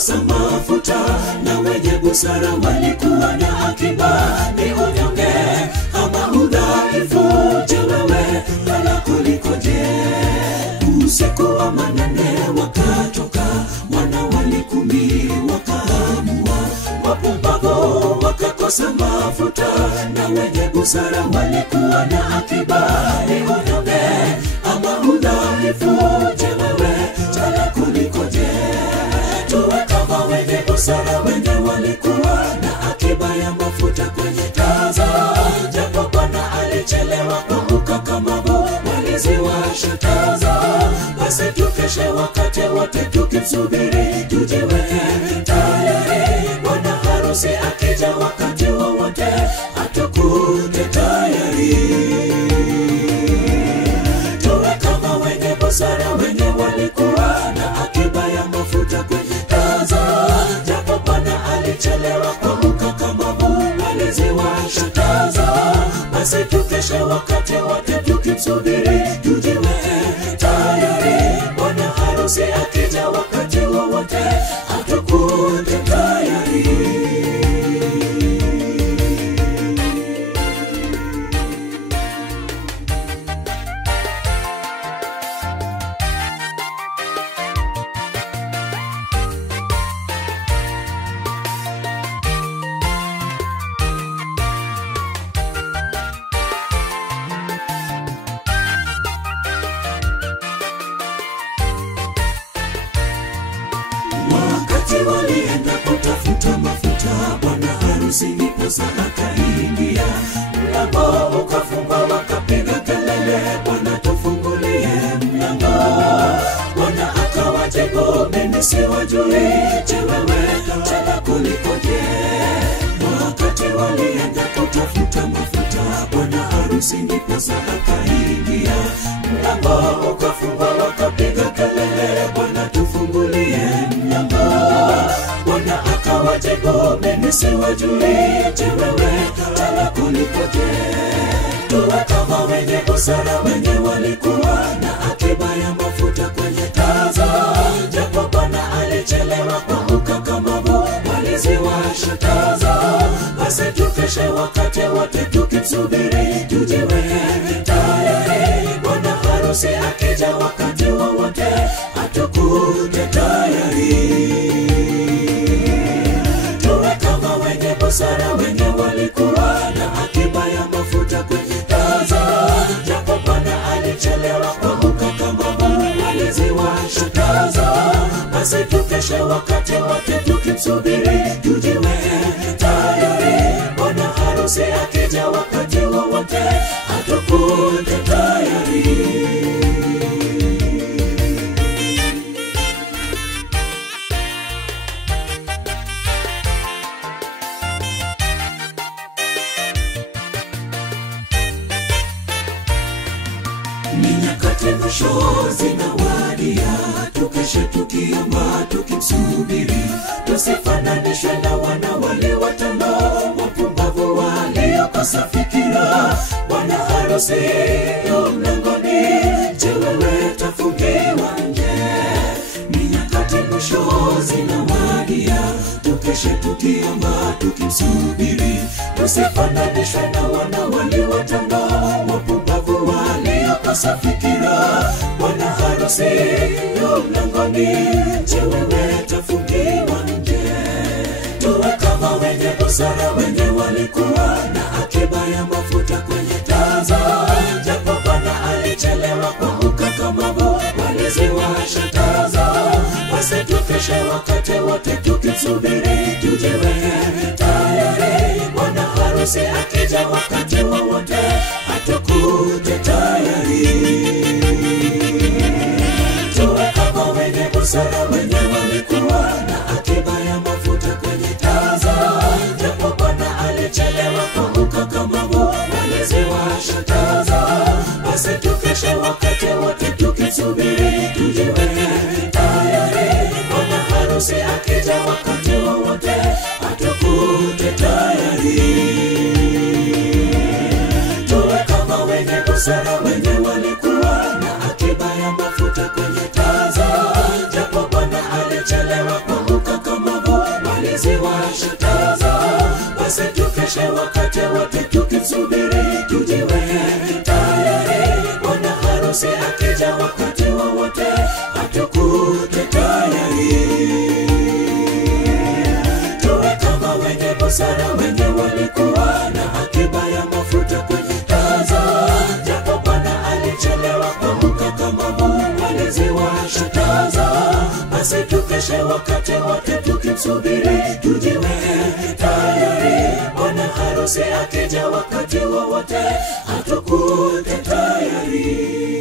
wakakosa mafuta, na wenye busara walikuwa na akiba. Ni unyonge ama udhaifu, je wewe wala kulikoje? Usiku wa manane wakatoka wana wali 10 wakaamua, wapumbavu wakakosa mafuta, na wenye busara walikuwa na akiba. Ni unyonge ama udhaifu, je wewe wala kulikoje? Tuwe kama wenye busara, wenye walikuwa na akiba ya mafuta kwenye taa zao. Japo Bwana alichelewa kwa ukakamavu, waliziwasha taa zao. Basi tukeshe wakati wote tukimsubiri, tujiweke tayari. Bwana harusi akija wakati wowote, atukute tayari. Tuwe kama wenye busara, wenye walikuwa na akiba ya mafuta kwenye taa zao. Japo Bwana alichelewa kwa ukakamavu, waliziwasha taa zao. Basi tukeshe wakati wote tukimsubiri, tujiweke tayari. Bwana harusi akija wakati wowote, atukute tayari. Wakati walienda kutafuta mafuta, bwana harusi ndiposa akaingia. Mlango ukafungwa, wakapiga kelele, Bwana tufungulie mlango. Bwana akawajibu, mimi siwajui, je wewe tena kulikoje? Wakati walienda kutafuta mafuta, bwana harusi ndiposa akaingia. Mlango ukafungwa, wakapiga kelele, Bwana tufungulie mlango. Bwana akawajibu, mimi siwajui, je wewe tena kulikoje? Tuwe kama wenye busara, wenye walikuwa na akiba ya mafuta kwenye taa zao. Japo Bwana alichelewa kwa ukakamavu, waliziwasha taa zao. Basi tukeshe wakati wote tukimsubiri, tujiweke tayari. Bwana harusi akija wakati wowote, atukute tayari. Tuwe kama wenye busara, wenye walikuwa na akiba ya mafuta kwenye taa zao. Japo Bwana alichelewa kwa ukakamavu, waliziwasha taa zao. Basi tukeshe wakati wote tukimsubiri, tujiweke tayari. Bwana harusi akija wakati wowote, atukute tayari. Ni nyakati mwisho zinawadia, tukeshe tukiomba tukimsubiri. Tusifananishwe na wana wale watano, wapumbavu waliokosa fikira. Bwana harusi yu mlangoni, je wewe tafungiwa nje? Ni nyakati mwisho zinawadia, tukeshe tukiomba tukimsubiri. Tusifananishwe na wana wale watano, wapumbavu waliokosa fikira. Bwana harusi yu mlangoni, je wewe tafungiwa nje? Tuwe kama wenye busara, wenye walikuwa na akiba ya mafuta kwenye taa zao. Japo Bwana alichelewa kwa ukakamavu, waliziwasha taa zao. Basi tukeshe wakati wote tukimsubiri, tujiweke tayari. Bwana harusi akija wakati wowote, atukute tayari. Tuwe kama wenye busara, wenye walikuwa na akiba ya mafuta kwenye taa zao. Japo Bwana alichelewa kwa ukakamavu, waliziwasha taa zao. Basi tukeshe wakati wote tukimsubiri, tujiweke tayari. Bwana harusi akija wakati wowote, atukute tayari. Tuwe kama wenye busara, wenye walikuwa na akiba ya mafuta kwenye taa zao. Japo Bwana alichelewa kwa ukakamavu, basi tukeshe wakati wote tukimsubiri, tujiweke tayari. Bwana harusi akija wakati wowote atukute tayari.